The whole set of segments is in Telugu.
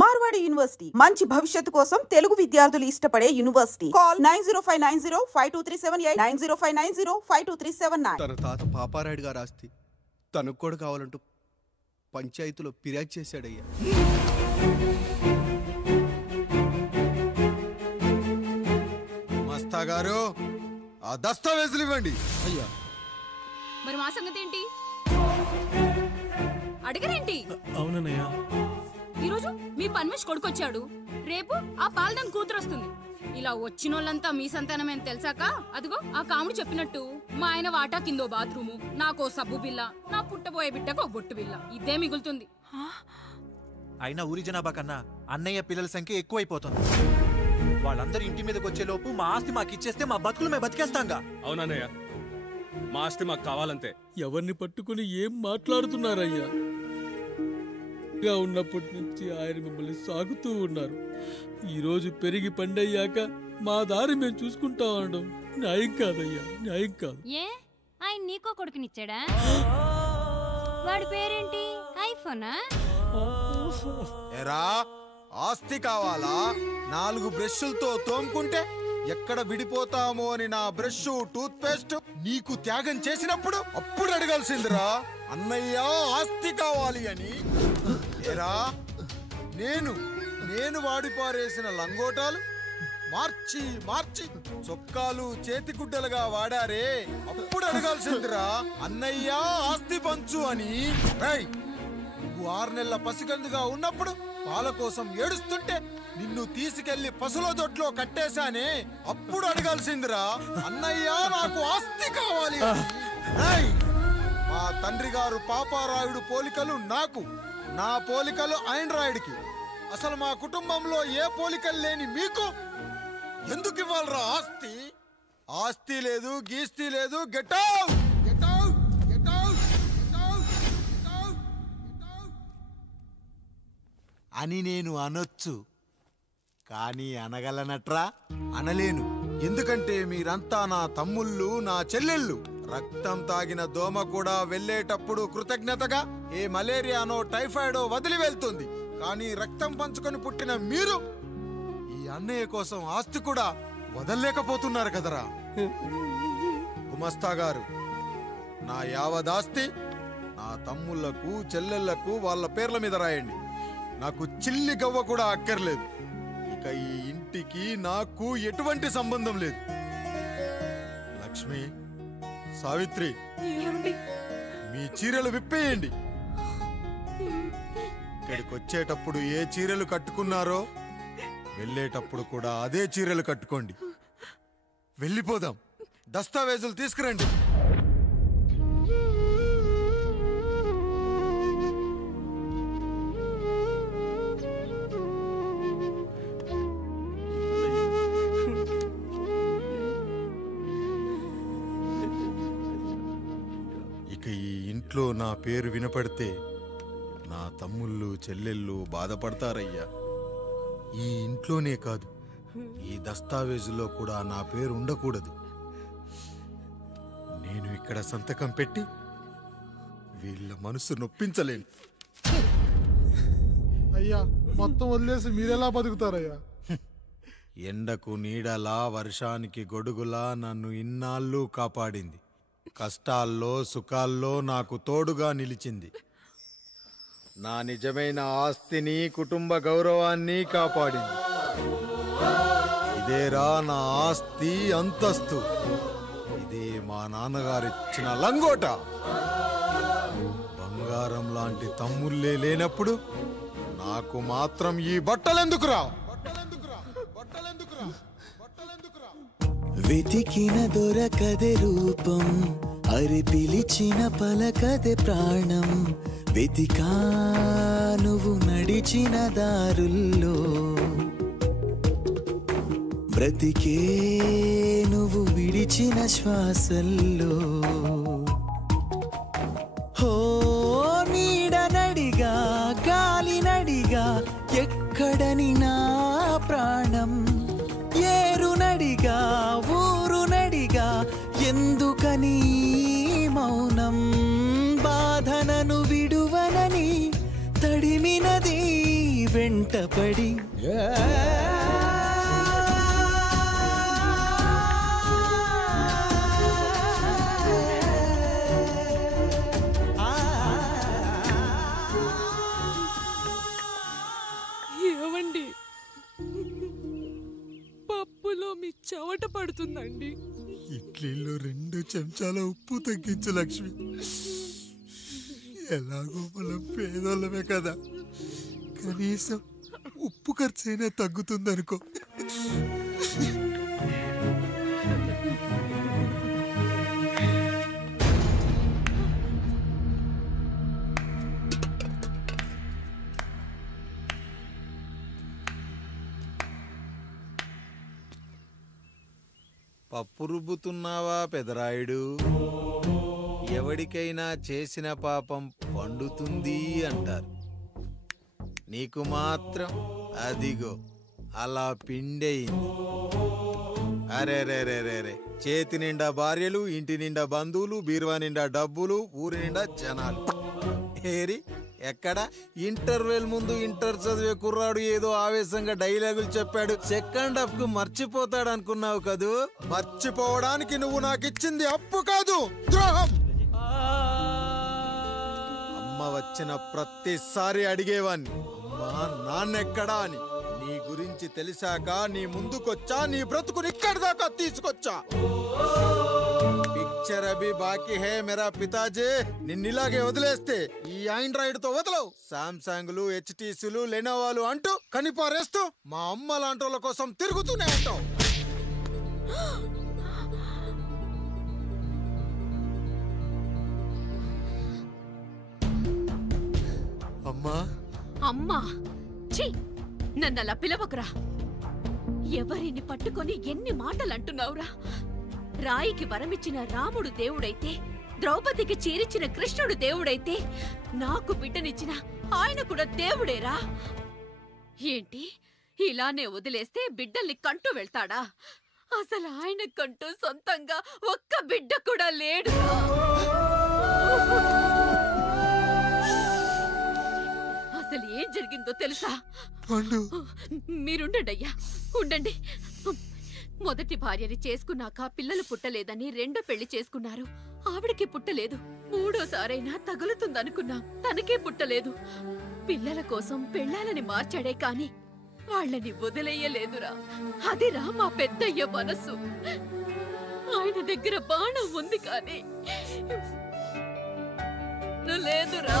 మార్వాడి యూనివర్సిటీ మంచి భవిష్యత్తు కోసం తెలుగు విద్యార్థులు ఇష్టపడే యూనివర్సిటీ. కాల్ 9059052378 9059052379. తన తాత పాపారాయుడు గారు ఆస్తి తనకు కూడా కావాలంటూ పంచాయతీలో ఫిర్యాదు చేశాడయ్యా. మస్తా గారు ఆ దస్తావేజులు ఇవ్వండి. అయ్యా మరి మా సంగతి ఏంటి? అడగరేంటి? అవునన్నయ్యా, ఈరోజు మీ పన్మేష్ కొడుకొచ్చాడు, రేపు ఆ పాల్దాన్ కూతురు వస్తుంది. ఇలా వచ్చినోళ్ళంతా మీ సంతానమేని తెలిసాక అదిగో ఆ కాముడు చెప్పినట్టు మా ఆయన వాటా కిందో బాత్రూము, నాకో సబ్బు బిల్ల, నా పుట్టబోయే బిడ్డకో బొట్టు బిల్ల, ఇదే మిగులుతుంది. అయినా ఊరి జనాభా కన్నా అన్నయ్య పిల్లల సంఖ్య ఎక్కువైపోతుంది. వాళ్ళందరూ ఇంటి మీదకి వచ్చే లోపు మా ఆస్తి మాకు ఇచ్చేస్తే మా బతుకులు మేము బతికేస్తాంగా. అవునన్నయ్య, మా ఆస్తి మాకు కావాలంతే. ఎవరిని పట్టుకుని ఏం మాట్లాడుతున్నారయ్యా? ఉన్నప్పటి నుంచి ఆయన మిమ్మల్ని సాగుతూ ఉన్నారు. ఈరోజు పెరిగి పండయ్యాక మా దారి మేము చూసుకుంటా అనడం న్యాయం కాదయ్యా, న్యాయం కాదు. ఏ ఆయన నీకో కొడుకునిచ్చాడా? వాడి పేరేంటి? ఐఫోనా? ఎరా ఆస్తి కావాలా? 4 బ్రష్లతో తోముకుంటే ఎక్కడ విడిపోతామో అని నా బ్రష్ టూత్ పేస్ట్ నీకు త్యాగం చేసినప్పుడు అప్పుడు అడగాల్సిందిరా అన్నయ్య ఆస్తి కావాలి అని. ఎరా నేను వాడిపారేసిన లంగోటాలు మార్చి మార్చి చొక్కాలు చేతిగుడ్డలుగా వాడారే, అప్పుడు అడగాల్సిందిరా అన్నయ్య ఆస్తి పంచు అని. నువ్వు 6 నెలల పసిగందుగా ఉన్నప్పుడు పాల కోసం ఏడుస్తుంటే నిన్ను తీసుకెళ్లి పసుల దొడ్లో కట్టేశానే, అప్పుడు అడగాల్సిందిరా అన్నయ్య నాకు ఆస్తి కావాలి. మా తండ్రి గారు పాపారాయుడు పోలికలు నాకు, నా పోలికలు ఆండ్రాయిడ్కి. అసలు మా కుటుంబంలో ఏ పోలికలు లేని మీకు ఎందుకు ఇవ్వాలరా ఆస్తి? ఆస్తి లేదు, గీస్తి లేదు. Get out, get out, get out, get out, get out అని నేను అనొచ్చు, కానీ అనగలనట్రా? అనలేను. ఎందుకంటే మీరంతా నా తమ్ముళ్ళు, నా చెల్లెళ్ళు. రక్తం తాగిన దోమ కూడా వెళ్ళేటప్పుడు కృతజ్ఞతగా ఏ మలేరియానో టైఫాయిడో వదిలి వెళ్తుంది. కానీ రక్తం పంచుకొని పుట్టిన మీరు ఈ అన్నయ్య కోసం ఆస్తి కూడా వదల్లేకపోతున్నారు కదరా. గుమస్తా గారు, నా యావదాస్తి నా తమ్ముళ్లకు చెల్లెళ్లకు వాళ్ళ పేర్ల మీద రాయండి. నాకు చిల్లి గవ్వ కూడా అక్కర్లేదు. ఇక ఈ ఇంటికి నాకు ఎటువంటి సంబంధం లేదు. లక్ష్మి, సావిత్రి, మీ చీరలు విప్పేయండి. ఇక్కడికి వచ్చేటప్పుడు ఏ చీరలు కట్టుకున్నారో వెళ్ళేటప్పుడు కూడా అదే చీరలు కట్టుకోండి. వెళ్ళిపోదాం. దస్తావేజులు తీసుకురండి. ఇక ఈ ఇంట్లో నా పేరు వినపడితే నా తమ్ముళ్ళు చెల్లెళ్ళు బాధపడతారయ్యా. ఈ ఇంట్లోనే కాదు, ఈ దస్తావేజులో కూడా నా పేరు ఉండకూడదు. నేను ఇక్కడ సంతకం పెట్టి వీళ్ళ మనసు నొప్పించలేను. అయ్యా, మొత్తం వదిలేసి మీరెలా బతుకుతారయ్యా? ఎండకు నీడలా, వర్షానికి గొడుగులా నన్ను ఇన్నాళ్ళు కాపాడింది. కష్టాల్లో సుఖాల్లో నాకు తోడుగా నిలిచింది. నా నిజమైన ఆస్తిని, కుటుంబ గౌరవాన్ని కాపాడింది. ఇదేరా నా ఆస్తి, అంతస్తు. ఇదే మా నాన్నగారిచ్చిన లంగోట. బంగారం లాంటి తమ్ముళ్ళే లేనప్పుడు నాకు మాత్రం ఈ బట్టలెందుకురా? వెతికిన దొరకదే రూపం, అరి పిలిచిన పలకదే ప్రాణం. వెతికా నువ్వు నడిచిన దారుల్లో, బ్రతికే నువ్వు విడిచిన శ్వాసల్లో. హో నీడనడిగా, గాలినడిగా, ఎక్కడని నా ప్రాణం. ఏరునడిగా, ఊరునడిగా, ఎందుకని మౌనం? బాధనను విడువనని తడిమినది వెంటపడి ఏమండి, పప్పులో మీ చెమట పడుతుందండి. ఇడ్లీలో 2 చెంచాల ఉప్పు తగ్గించు లక్ష్మి. ఎలాగో మనం పేదోళ్ళమే కదా, కనీసం ఉప్పు ఖర్చైనా తగ్గుతుందనుకో. పప్పు రుబ్బుతున్నావా పెదరాయుడు? ఎవడికైనా చేసిన పాపం పండుతుంది అంటారు, నీకు మాత్రం అదిగో అలా పిండయింది. అరే రే రే రే రే, చేతి నిండా భార్యలు, ఇంటి నిండా బంధువులు, బీరువా నిండా డబ్బులు, ఊరి నిండా జనాలు. ఏరి ఎక్కడ ఇంటర్వెల్ ముందు ఇంటర్ చదివే కుర్రాడు ఏదో ఆవేశంగా డైలాగులు చెప్పాడు, సెకండ్ హాఫ్ కు మర్చిపోతాడు అనుకున్నావు కదూ? మర్చిపోవడానికి నువ్వు నాకు ఇచ్చింది అప్పు కాదు, ద్రోహం. అమ్మ వచ్చిన ప్రతిసారి అడిగేవాన్ని, అమ్మా నాన్నెక్కడా అని. నీ గురించి తెలిసాక నీ ముందుకొచ్చా, నీ బ్రతుకుని ఇక్కడి దాకా తీసుకొచ్చా. పిక్చర్ అభి బాకీ హే మేరా పితాజీ. నిన్నిలాగే వదిలేస్తే ఈ ఆండ్రాయిడ్ తో వదలవు. సామ్సంగ్లు, హెచ్టీసీలు, లెనోవాలు అంటూ కనిపారేస్తూ మా అమ్మ లాంటి వాళ్ళ కోసం తిరుగుతూనే ఉంటావు. అమ్మా అమ్మా, ఛీ, నన్నలా పిలవకురా. ఎవరిని పట్టుకొని ఎన్ని మాటలు అంటున్నావురా? రాయికి వరమిచ్చిన రాముడు దేవుడైతే, ద్రౌపదికి చీరిచ్చిన కృష్ణుడు దేవుడైతే, నాకు బిడ్డనిచ్చిన ఆయన కూడా దేవుడేరా. ఏంటి, ఇలానే వదిలేస్తే బిడ్డల్ని కంటూ వెళ్తాడా? అసలు ఆయన కంటూ సొంతంగా ఒక్క బిడ్డ కూడా లేడు. అసలు ఏం జరిగిందో తెలుసా? మీరుండండి అయ్యా, ఉండండి. మొదటి భార్యని చేసుకున్నాక పిల్లలు పుట్టలేదని రెండో పెళ్లి చేసుకున్నారు. ఆవిడకి పుట్టలేదు. మూడోసారైనా తగులుతుందనుకున్నా, తనకే పుట్టలేదు. పిల్లల కోసం పెళ్ళాలని మార్చాడే కాని వాళ్ళని వదిలేయలేదురా. అదిరా మా పెద్దయ్య మనసు. ఆయన దగ్గర బాణం ఉంది కానీ లేదురా.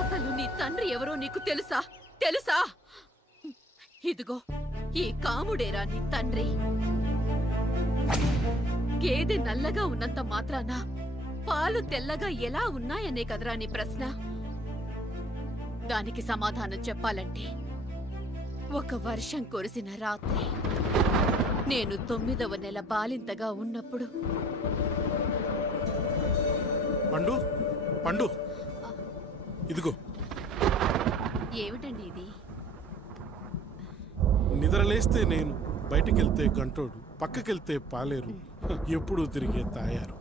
అసలు నీ తండ్రి ఎవరో నీకు తెలుసా? తెలుసా? ఇదిగో ఈ కాముడేరా నీ తండ్రి. గేదె నల్లగా ఉన్నంత మాత్రాన పాలు తెల్లగా ఎలా ఉన్నాయనే కదరా నీ ప్రశ్న. దానికి సమాధానం చెప్పాలంటే, ఒక వర్షం కురిసిన రాత్రి నేను 9వ నెల బాలింతగా ఉన్నప్పుడు. పండు పండు, ఇదిగో. ఏమిటండి ఇది? నిద్రలేస్తే నేను, బయటికెళ్తే గంటోడు, పక్కకెళ్తే పాలేరు, ఎప్పుడూ తిరిగే తాయారు.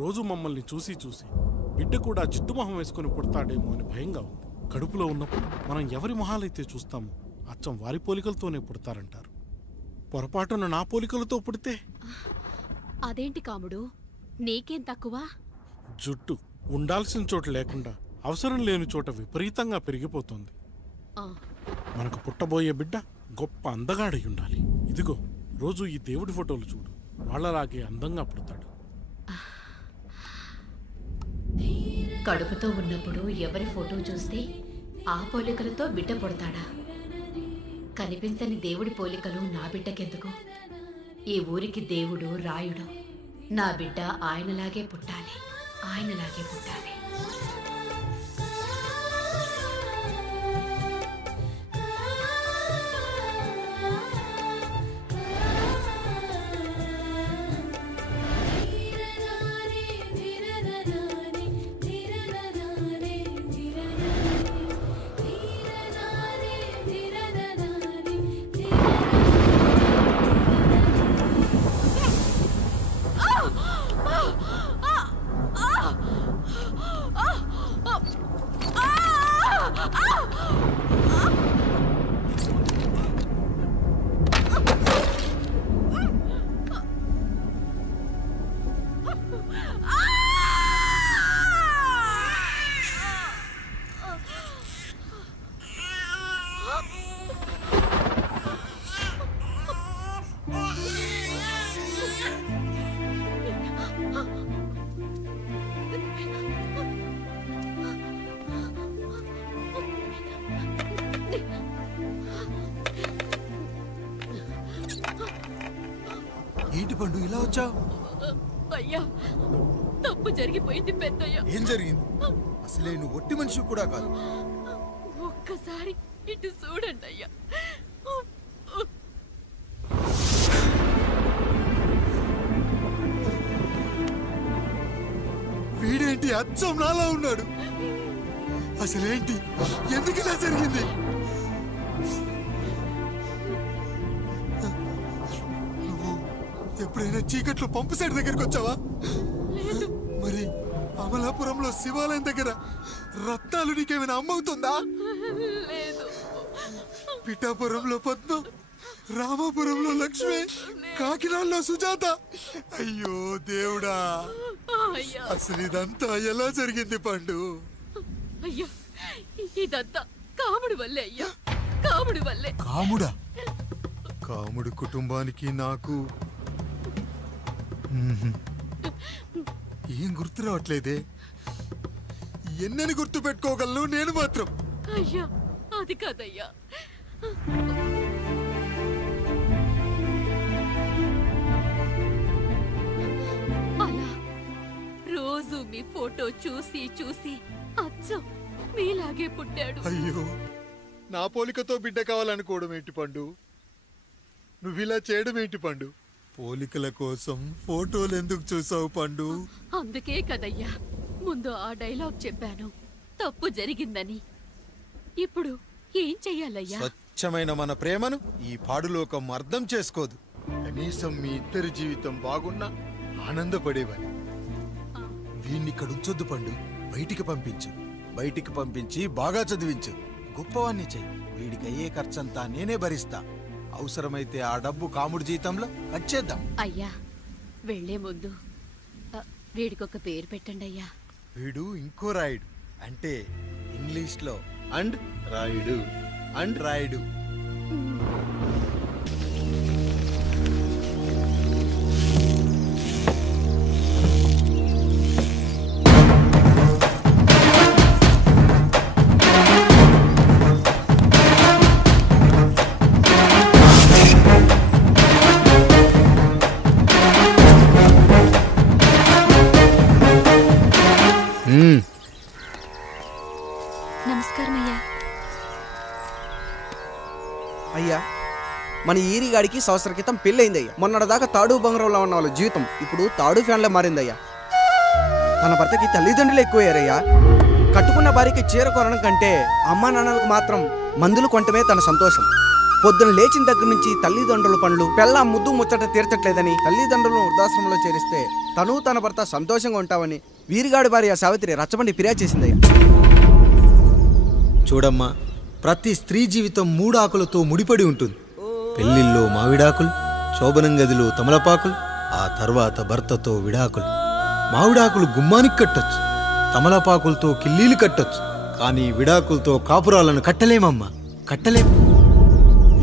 రోజు మమ్మల్ని చూసి చూసి బిడ్డ కూడా జిడ్డు మొహం వేసుకుని పుడతాడేమో అని భయంగా ఉంది. కడుపులో ఉన్నప్పుడు మనం ఎవరి మొహాలైతే చూస్తామో అచ్చం వారి పోలికలతోనే పుడతారంటారు. పొరపాటున నా పోలికలతో పుడితే? అదేంటి కాముడు, నీకేం తక్కువ? జుట్టు ఉండాల్సిన చోట లేకుండా అవసరం లేని చోట విపరీతంగా పెరిగిపోతుంది. మనకు పుట్టబోయే బిడ్డ గొప్ప అందగాడై ఉండాలి. ఇదిగో రోజు ఈ దేవుడి ఫోటోలు చూడు, వాళ్ళలాగే అందంగా పుడతాడు. కడుపుతో ఉన్నప్పుడు ఎవరి ఫోటో చూస్తే ఆ పోలికలతో బిడ్డ పుడతాడా? కనిపించని దేవుడి పోలికలు నా బిడ్డకెందుకు? ఈ ఊరికి దేవుడు రాయుడు. నా బిడ్డ ఆయనలాగే పుట్టాలి, ఆయనలాగే పుట్టాలి. పండు ఇలా వచ్చావు? అయ్యా, తప్పు జరిగిపోయింది పెద్దయ్యా. ఏం జరిగింది? అసలే నువ్వు ఒట్టి మనిషి కూడా కాదు. ఒక్కసారి ఇటు చూడండి అయ్యా. వీడేంటి అచ్చం నాలా ఉన్నాడు? అసలేంటి, ఎందుకు ఇలా జరిగింది? నువ్వు ఎప్పుడైనా చీకట్లో పంపు సైడ్ దగ్గరికి వచ్చావా? మరి అమలాపురంలో శివాలయం దగ్గర రత్నాలు నీకేమైనా అమ్మవుతుందా? పిఠాపురంలో పద్మ, రామాపురంలో లక్ష్మి, కాకినాడలో సుజాత. అయ్యో దేవుడా, అసలు ఇదంతా ఎలా జరిగింది పండు? అయ్యా, ఇదంతా కాముడి వల్లే అయ్యా, కాముడి వల్లే. కాముడా? కాముడి కుటుంబానికి నాకు ఏం గుర్తు రావట్లేదే. ఎన్నని గుర్తు పెట్టుకోగలను నేను మాత్రం? అయ్యా, అది కాదయ్యా. అలా రోజు మీ ఫోటో చూసి చూసి అచ్చం మీలాగే పుట్టాడు. అయ్యో, నా పోలికతో బిడ్డ కావాలనుకోవడం ఏంటి పండు? నువ్విలా చేయడం ఏంటి పండు? పోలికల కోసం ఫోటోలు ఎందుకు చూసావు పండు? అందుకే కదయ్యా ముందు ఆ డైలాగ్ చెప్పాను, తప్పు జరిగిందని. ఇప్పుడు ఏం చెయ్యాలయ్యా? స్వచ్ఛమైన మన ప్రేమను ఈ పాడులోకం అర్థం చేసుకోదు. కనీసం మీ ఇద్దరి జీవితం బాగున్నా ఆనందపడేవాని. వీణ్ణి ఇక్కడ ఉంచొద్దు పండు, బయటికి పంపించు. బయటికి పంపించి బాగా చదివించు, గొప్పవాణ్ణి చెయ్యి. వీడికి అయ్యే ఖర్చంతా నేనే భరిస్తా. అవసరమైతే ఆ డబ్బు కాముడి జీతంలో కట్ చేద్దాం. అయ్యా, వెళ్లే ముందు వీడికొక పేరు పెట్టండి అయ్యా. వీడు ఇంకో రాయుడు, అంటే ఇంగ్లీష్ లో అండ్ రాయుడు, అండ్ రాయుడు. నమస్కారం అయ్యా. అయ్యా, మన ఈరిగాడికి సంవత్సరం క్రితం పెళ్ళయిందయ్యా. మొన్నటిదాకా తాడు బంగారంలో ఉన్న వాళ్ళ జీవితం ఇప్పుడు తాడు ఫ్యాన్లో మారిందయ్యా. తన భర్తకి తల్లిదండ్రులు ఎక్కువయ్యారయ్యా. కట్టుకున్న భార్యకి చీర కొనడం కంటే అమ్మా నాన్నలకు మాత్రం మందులు కొనటమే తన సంతోషం. పొద్దున లేచిన దగ్గర నుంచి తల్లిదండ్రుల పనులు, పెళ్ళ ముద్దు ముచ్చట తీర్చట్లేదని తల్లిదండ్రులను వృద్ధాశ్రమంలో చేరిస్తే తను తన భర్త సంతోషంగా ఉంటామని వీరిగాడి భార్య సావిత్రి రచ్చబండి ఫిర్యాదు చేసిందయ్యా. చూడమ్మా, ప్రతి స్త్రీ జీవితం 3 ఆకులతో ముడిపడి ఉంటుంది. పెళ్లిల్లో మావిడాకులు, శోభనం గదిలో తమలపాకులు, ఆ తర్వాత భర్తతో విడాకులు. మావిడాకులు గుమ్మానికి కట్టొచ్చు, తమలపాకులతో కిల్లీలు కట్టొచ్చు, కానీ విడాకులతో కాపురాలను కట్టలేమమ్మా, కట్టలేం.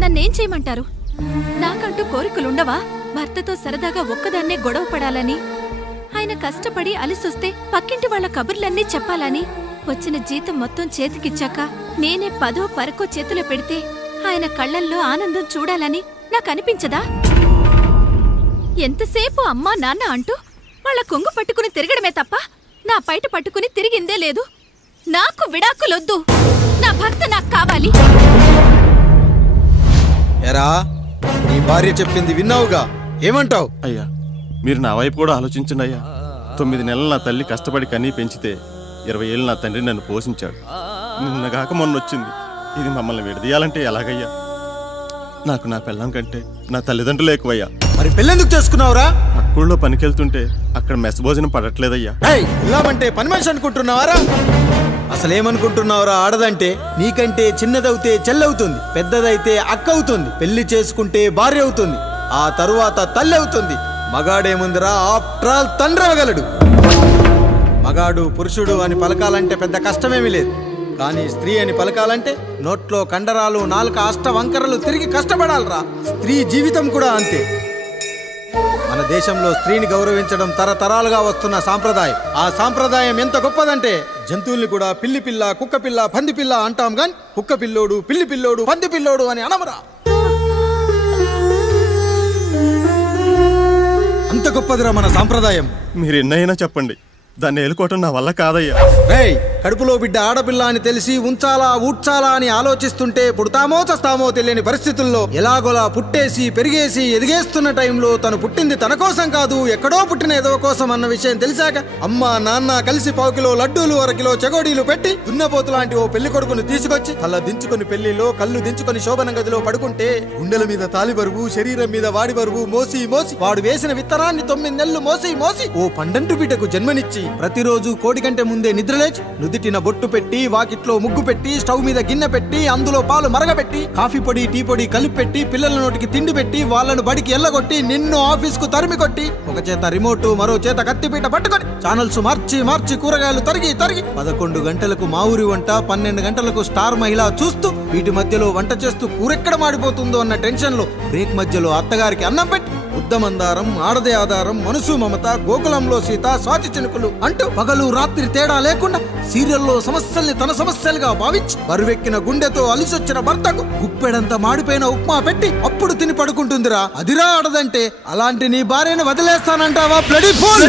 నన్నేం చేయమంటారు? నాకంటూ కోరికలుండవా? భర్తతో సరదాగా ఒక్కదాన్నే గొడవ పడాలని, ఆయన కష్టపడి అలిసొస్తే పక్కింటి వాళ్ళ కబుర్లన్నీ చెప్పాలని, వచ్చిన జీతం మొత్తం చేతికిచ్చాక నేనే 10ో 12కో చేతిలో పెడితే ఆయన కళ్ళల్లో ఆనందం చూడాలని నాకనిపించదా? ఎంతసేపు అమ్మా నాన్న అంటూ వాళ్ళ కొంగు పట్టుకుని తిరగడమే తప్ప నా పైట పట్టుకుని తిరిగిందే లేదు. నాకు విడాకులొద్దు, నా భర్త నాకు కావాలి. ఎరా, నీ భార్య చెప్పింది విన్నావుగా, ఏమంటావు? అయ్యా, మీరు నా వైపు కూడా ఆలోచించండి అయ్యా. 9 నెలలు నా తల్లి కష్టపడి కనీ పెంచితే 20 ఏళ్ళు నా తండ్రి నన్ను పోషించాడు. నిన్నగాక మొన్న వచ్చింది. ఇది మమ్మల్ని విడదీయాలంటే ఎలాగయ్యా? నాకు నా పిల్లం కంటే నా తల్లిదండ్రులు ఎక్కువయ్యా. మరి పెళ్ళెందుకు చేసుకున్నావురా? అక్కుల్లో పనికెళ్తుంటే అక్కడ మెస్ భోజనం పడట్లేదయ్యా. ఇలామంటే పని మనిషి అనుకుంటున్నావారా? అసలేమనుకుంటున్నావురా? ఆడదంటే నీకంటే చిన్నదవుతే చెల్లవుతుంది, పెద్దదైతే అక్క అవుతుంది, పెళ్లి చేసుకుంటే భార్య అవుతుంది, ఆ తరువాత తల్లి అవుతుంది. మగాడేముందిరా, ఆఫ్టర్ ఆల్ తండ్రి అవ్వగలడు. మగాడు పురుషుడు అని పలకాలంటే పెద్ద కష్టమేమీ లేదు. కానీ స్త్రీ అని పలకాలంటే నోట్లో కండరాలు, నాలుక అష్టవంకరలు తిరిగి కష్టపడాలరా. స్త్రీ జీవితం కూడా అంతే. మన దేశంలో స్త్రీని గౌరవించడం తరతరాలుగా వస్తున్న సాంప్రదాయం. ఆ సాంప్రదాయం ఎంత గొప్పదంటే జంతువుల్ని కూడా పిల్లి పిల్ల, కుక్క పిల్ల, పంది పిల్ల అంటాం గాని కుక్క పిల్లోడు, పిల్లి పిల్లోడు, పంది పిల్లోడు అని అనమరా. అంత గొప్పదిరా మన సాంప్రదాయం. మీరు ఎన్నైనా చెప్పండి, దాన్ని ఏలుకోవటం నా వల్ల కాదయ్యా. రేయ్, కడుపులో బిడ్డ ఆడపిల్ల అని తెలిసి ఉంచాలా ఊడ్చాలా అని ఆలోచిస్తుంటే పుడతామో చస్తామో తెలియని పరిస్థితుల్లో ఎలాగోలా పుట్టేసి పెరిగేసి ఎదిగేస్తున్న టైంలో తను పుట్టింది తన కోసం కాదు, ఎక్కడో పుట్టిన ఏదో కోసం అన్న విషయం తెలిసాక అమ్మ నాన్న కలిసి 1 కిలో లడ్డూలు 1 కిలో చెగోడీలు పెట్టి దున్నపోతు లాంటి ఓ పెళ్లి కొడుకును తీసుకొచ్చి తల దించుకొని పెళ్లిలో కళ్ళు దించుకొని శోభన గదిలో పడుకుంటే గుండెల మీద తాలి బరువు, శరీరం మీద వాడి బరువు మోసి మోసి వాడు వేసిన విత్తనాన్ని 9 నెలలు మోసి మోసి ఓ పండంటు బిడ్డకు జన్మనిచ్చి ప్రతిరోజు కోడి కంటే ముందే నిద్రలేచి నుదిటిన బొట్టు పెట్టి వాకిట్లో ముగ్గు పెట్టి స్టవ్ మీద గిన్నె పెట్టి అందులో పాలు మరగబెట్టి కాఫీ పొడి టీ పొడి కలిపి పెట్టి పిల్లల నోటికి తిండి పెట్టి వాళ్ళను బడికి ఎల్లగొట్టి నిన్ను ఆఫీస్ కు తరిమి కొట్టి ఒక చేత రిమోట్ మరో చేత కత్తిపీట పట్టుకొని ఛానల్స్ మార్చి మార్చి కూరగాయలు తరిగి 11 గంటలకు మా ఊరి వంట 12 గంటలకు స్టార్ మహిళ చూస్తూ వీటి మధ్యలో వంట చేస్తూ కూరెక్కడ మాడిపోతుందో అన్న టెన్షన్ లో బ్రేక్ మధ్యలో అత్తగారికి అన్నం పెట్టి ఉద్దమందారం, ఆడదే ఆధారం, మనసు మమత, గోకులంలో సీత, స్వాతి చినుకులు అంటూ పగలు రాత్రి తేడా లేకుండా సీరియల్లో సమస్యల్ని తన సమస్యలుగా భావించి బరువెక్కిన గుండెతో అలిసొచ్చిన భర్తకు గుప్పెడంత మాడిపోయిన ఉప్మా పెట్టి అప్పుడు తిని పడుకుంటుందిరా. అదిరా ఆడదంటే. అలాంటి నీ భార్యను వదిలేస్తానంటావా? Bloody fool!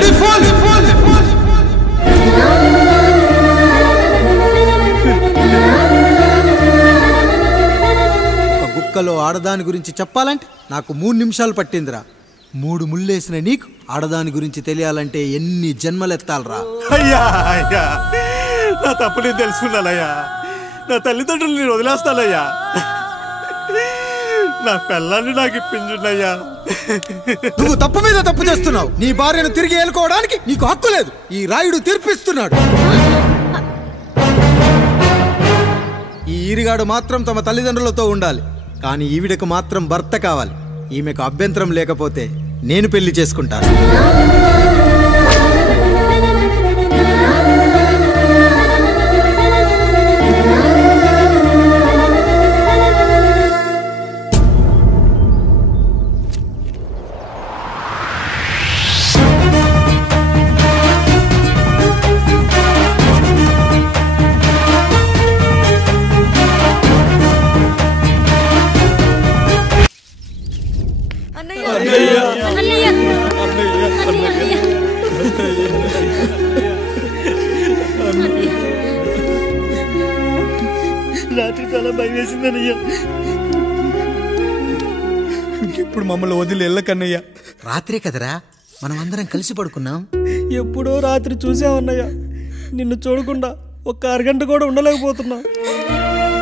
ఒక గుక్కలో ఆడదాని గురించి చెప్పాలంటే నాకు 3 నిమిషాలు పట్టిందిరా. 3 ముళ్ళేసిన నీకు ఆడదాని గురించి తెలియాలంటే ఎన్ని జన్మలెత్తాలరా? అయ్యా అయ్యా, నా తప్పు నేను తెలుసుకున్నానయ్యా. నా తల్లిదండ్రులు నేను వదిలేస్తానయ్యా. నా పిల్లల్ని నాకు ఇప్పించున్నయ్యా. నువ్వు తప్పు మీద తప్పు చేస్తున్నావు. నీ భార్యను తిరిగి ఏలుకోవడానికి నీకు హక్కు లేదు. ఈ రాయుడు తీర్పిస్తున్నాడు. ఈ ఈరిగాడు మాత్రం తమ తల్లిదండ్రులతో ఉండాలి, కానీ ఈవిడకు మాత్రం భర్త కావాలి. ఈమెకు అభ్యంతరం లేకపోతే నేను పెళ్లి చేసుకుంటాను. రాత్రి చాలా భయం వేసిందన్నయ్య. ఇప్పుడు మమ్మల్ని వదిలి వెళ్ళకన్నయ్యా. రాత్రే కదరా మనం అందరం కలిసి పడుకున్నాం. ఎప్పుడో రాత్రి చూసామన్నయ్య. నిన్ను చూడకుండా 1 అరగంట కూడా ఉండలేకపోతున్నా.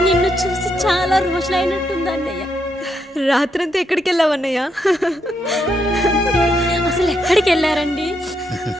నిన్ను చూసి చాలా రోజులైనట్టుంది అన్నయ్య. రాత్రంతా ఎక్కడికి వెళ్ళావన్నయ్య? అసలు ఎక్కడికి వెళ్ళారండి?